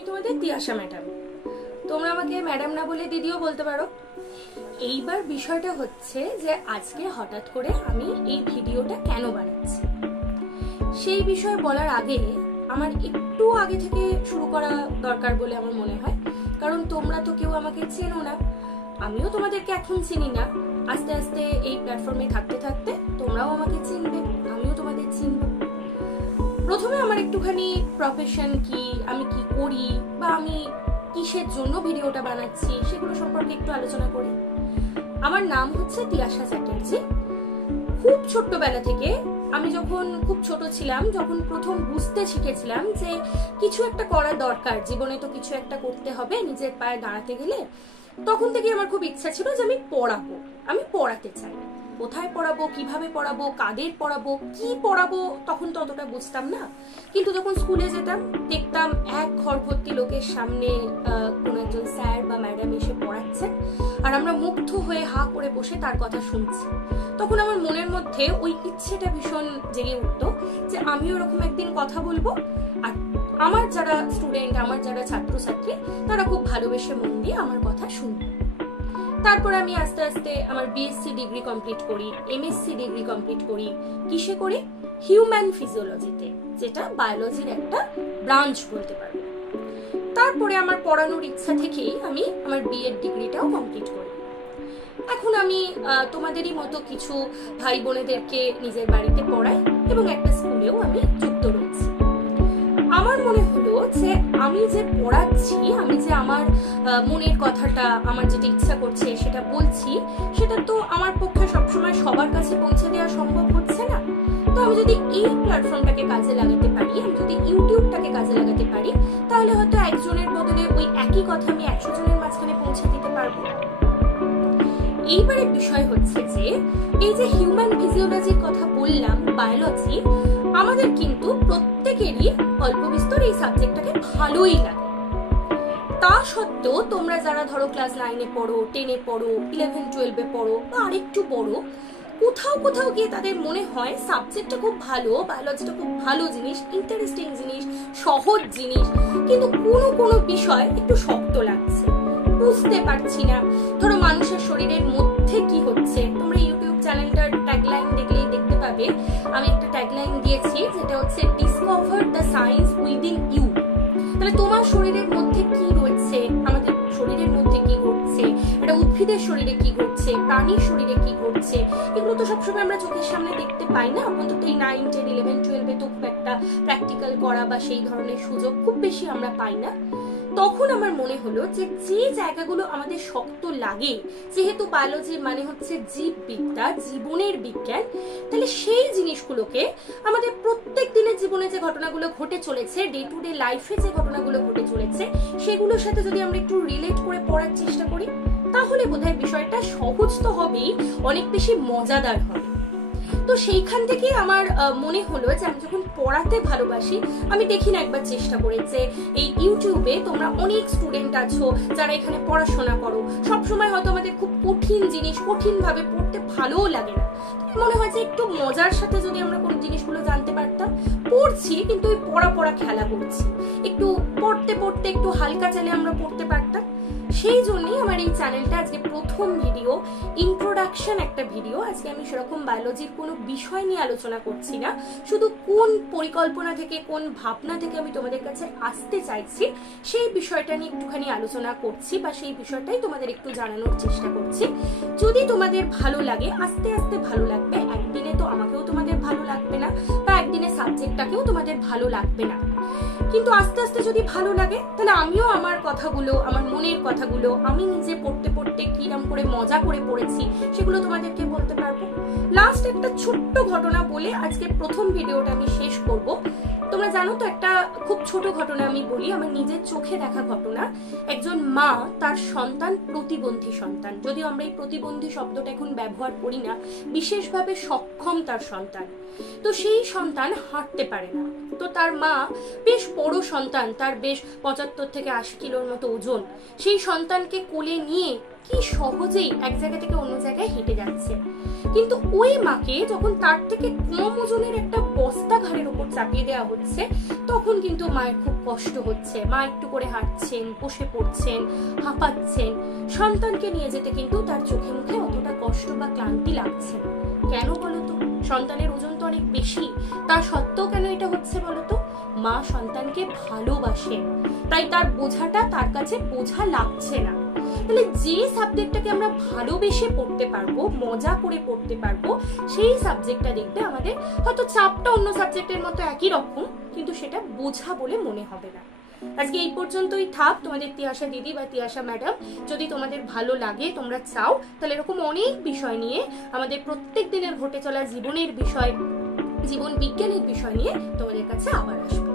আমি তোমাদের তিয়াশা ম্যাডাম। তোমরা আমাকে ম্যাডাম না বলে দিদিও বলতে পারো। এইবার বিষয়টা হচ্ছে যে আজকে হঠাৎ করে আমি এই ভিডিওটা কেন বানাচ্ছি সেই বিষয়ে বলার আগে আমার একটু আগে থেকে শুরু করা দরকার বলে আমার মনে হয়। কারণ তোমরা তো কেউ আমাকে চেনো না, আমিও তোমাদেরকে এখন চিনি না। আস্তে আস্তে এই প্ল্যাটফর্মে থাকতে থাকতে তোমরাও আমাকে চিনবে, আমিও তোমাদের চিনব। প্রথমে আমার একটুখানি প্রফেশন কি, আমি কি করি বা আমি কিসের জন্য ভিডিওটা বানাচ্ছি সেগুলো সম্পর্কে একটু আলোচনা করি। আমার নাম হচ্ছে তিয়াশা চ্যাটার্জি। খুব ছোট্টবেলা থেকে, আমি যখন খুব ছোট ছিলাম, যখন প্রথম বুঝতে শিখেছিলাম যে কিছু একটা করার দরকার, জীবনে তো কিছু একটা করতে হবে নিজের পায়ে দাঁড়াতে গেলে, তখন থেকে আমার খুব ইচ্ছা ছিল যে আমি পড়াবো, আমি পড়াতে চাই। কোথায় পড়াবো, কিভাবে পড়াবো, কাদের পড়াবো, কি পড়াবো তখন তো অতটা বুঝতাম না। কিন্তু যখন স্কুলে যেতাম দেখতাম এক ঘর ভর্তি লোকের সামনে কোন একজন স্যার বা ম্যাডাম এসে পড়াচ্ছেন আর আমরা মুগ্ধ হয়ে হা করে বসে তার কথা শুনছি। তখন আমার মনের মধ্যে ওই ইচ্ছেটা ভীষণ জেগে উঠতো যে আমিও ওরকম একদিন কথা বলবো আর আমার যারা স্টুডেন্ট, আমার যারা ছাত্রছাত্রী তারা খুব ভালোবেসে মন দিয়ে আমার কথা শুনবে। তারপর আমি আস্তে আস্তে আমার বিএসসি ডিগ্রি কমপ্লিট করি, এমএসসি ডিগ্রি কমপ্লিট করি। কিসে করি? হিউম্যান ফিজিওলজিতে, যেটা বায়োলজির একটা ব্রাঞ্চ বলতে পারবো। তারপরে আমার পড়ানোর ইচ্ছা থেকেই আমি আমার বিএড ডিগ্রিটাও কমপ্লিট করি। এখন আমি তোমাদেরই মতো কিছু ভাই বোনেদেরকে নিজের বাড়িতে পড়াই এবং একটা স্কুলেও আমি যুক্ত রয়েছি। আমার মনে হলো যে আমি যে পড়াচ্ছি, আমি যে আমার মনের কথাটা, আমার যেটা ইচ্ছা করছে সেটা বলছি, সেটা তো আমার পক্ষে সবসময় সবার কাছে পৌঁছে দেওয়া সম্ভব হচ্ছে না। তো আমি যদি এই প্ল্যাটফর্মটাকে কাজে লাগাতে পারি, আমি যদি ইউটিউবটাকে কাজে লাগাতে পারি, তাহলে হয়তো একজনের বদলে ওই একই কথা আমি 100 জনের মাঝখানে পৌঁছে দিতে পারবো। এইবারে বিষয় হচ্ছে যে এই যে হিউম্যান ফিজিওলজির কথা বললাম, বায়োলজি, আমাদের কিন্তু প্রত্যেকেরই অল্প বিস্তর এই সাবজেক্টটাকে ভালোই লাগে। তা সত্ত্বেও তোমরা যারা ধরো ক্লাস 9-এ পড়ো, 10-এ পড়ো, 11-12-এ পড়ো বা আরেকটু বড়, কোথাও কোথাও গিয়ে তাদের মনে হয় সাবজেক্টটা খুব ভালো, বায়োলজিটা খুব ভালো জিনিস, ইন্টারেস্টিং জিনিস, সহজ জিনিস, কিন্তু কোনো কোনো বিষয় একটু শক্ত লাগছে, বুঝতে পারছি না। ধরো মানুষের শরীরের মধ্যে কি হচ্ছে, তোমরা ইউটিউব চ্যানেলটার ট্যাগলাইন দেখলেই দেখতে পাবে আমি একটা ট্যাগলাইন দিয়েছি যেটা হচ্ছে discover the science within you. তাহলে তোমার শরীরের মধ্যে কি রয়েছে, আমাদের শরীরের মধ্যে কি ঘটছে, একটা উদ্ভিদের শরীরে কি ঘটছে, প্রাণীর শরীরে কি ঘটছে, এগুলো তো সবসময় আমরা চোখের সামনে দেখতে পাই না। অন্তত এই 9, 10, 11, 12-এ তো খুব একটা প্র্যাকটিক্যাল করা বা সেই ধরনের সুযোগ খুব বেশি আমরা পাই না। তখন আমার মনে হলো যে যে জায়গাগুলো আমাদের শক্ত লাগে, যেহেতু বায়োলজি মানে হচ্ছে জীববিদ্যা, জীবনের বিজ্ঞান, তাহলে সেই জিনিসগুলোকে আমাদের প্রত্যেক দিনের জীবনে যে ঘটনাগুলো ঘটে চলেছে, ডে টু ডে লাইফে যে ঘটনাগুলো ঘটে চলেছে, সেগুলোর সাথে যদি আমরা একটু রিলেট করে পড়ার চেষ্টা করি, তাহলে বোধহয় বিষয়টা সহজ তো হবেই, অনেক বেশি মজাদার হবে। তো সেইখান থেকে আমার মনে হলো যে আমি যখন পড়াতে ভালোবাসি, আমি দেখি না একবার চেষ্টা করে যে এই ইউটিউবে তোমরা অনেক স্টুডেন্ট আছো যারা এখানে পড়াশোনা করো, সবসময় হয়তো আমাদের খুব কঠিন জিনিস কঠিন ভাবে পড়তে ভালোও লাগে না। মনে হয় যে একটু মজার সাথে যদি আমরা কোন জিনিসগুলো জানতে পারতাম, পড়ছি কিন্তু ওই পড়া খেলা করছি, একটু পড়তে পড়তে একটু হালকা চালে আমরা পড়তে পারতাম। সেই জন্যই আমার এই চ্যানেলটা আজকে প্রথম ভিডিও, ইন্ট্রোডাকশন একটা ভিডিও। আজকে আমি সেরকম বায়োলজির কোনো বিষয় নিয়ে আলোচনা করছি না, শুধু কোন পরিকল্পনা থেকে, কোন ভাবনা থেকে আমি তোমাদের কাছে আসতে চাইছি সেই বিষয়টা নিয়ে একটুখানি আলোচনা করছি বা সেই বিষয়টাই তোমাদের একটু জানানোর চেষ্টা করছি। যদি তোমাদের ভালো লাগে, আস্তে আস্তে ভালো লাগবে। একদিনে তো আমাকেও তোমাদের ভালো লাগবে না বা একদিনে সাবজেক্টটাকেও তোমাদের ভালো লাগবে না, কিন্তু আস্তে আস্তে যদি ভালো লাগে তাহলে আমিও আমার কথাগুলো, আমার মনের কথাগুলো, আমি নিজে পড়তে পড়তে কিরম করে মজা করে পড়েছি সেগুলো তোমাদেরকে বলতে পারবো। লাস্ট একটা ছোট্ট ঘটনা বলে আজকে প্রথম ভিডিওটা আমি শেষ করব। তোমরা জানো তো, একটা খুব ছোট ঘটনা আমি বলি, আমার নিজের চোখে দেখা ঘটনা। একজন মা, তার সন্তান প্রতিবন্ধী সন্তান, যদিও আমরা এই প্রতিবন্ধী শব্দটা এখন ব্যবহার করি না, বিশেষভাবে সক্ষম তার সন্তান। তো সেই সন্তান হাঁটতে পারে না। তো তার মা, বেশ বড় সন্তান, তার বেশ 75 থেকে 80 কিলোর মতো ওজন, সেই সন্তানকে কোলে নিয়ে কি সহজেই এক জায়গা থেকে অন্য জায়গায় হেঁটে যাচ্ছে। কিন্তু ওই মাকে যখন তার থেকে কম ওজনের একটা বস্তা ঘাড়ের উপর চাপিয়ে দেওয়া হচ্ছে, তখন কিন্তু মায়ের খুব কষ্ট হচ্ছে। মা একটু করে হাঁটছেন, বসে পড়ছেন, হাঁপাচ্ছেন। সন্তানকে নিয়ে যেতে কিন্তু তার চোখে মুখে অতটা কষ্ট বা ক্লান্তি লাগছে না। কেন বলতো? সন্তানের ওজন তো অনেক বেশি, তা সত্ত্বেও কেন এটা হচ্ছে বলতো? মা সন্তানকে ভালোবাসেন, তাই তার বোঝাটা তার কাছে বোঝা লাগছে না। তাহলে যে সাবজেক্টটাকে আমরা ভালোবেসে পড়তে পারবো, মজা করে পড়তে পারবো, সেই সাবজেক্টটা দেখবে আমাদের হয়তো চাপটা অন্য সাবজেক্টের মতো একই রকম, কিন্তু সেটা বোঝা বলে মনে হবে না। আজকে এই পর্যন্তই থাক। তোমাদের তিয়াশা দিদি বা তিয়াশা ম্যাডাম যদি তোমাদের ভালো লাগে, তোমরা চাও, তাহলে এরকম অনেক বিষয় নিয়ে, আমাদের প্রত্যেক দিনের ঘটে চলা জীবনের বিষয়, জীবন বিজ্ঞানের বিষয় নিয়ে তোমাদের কাছে আবার আসবো।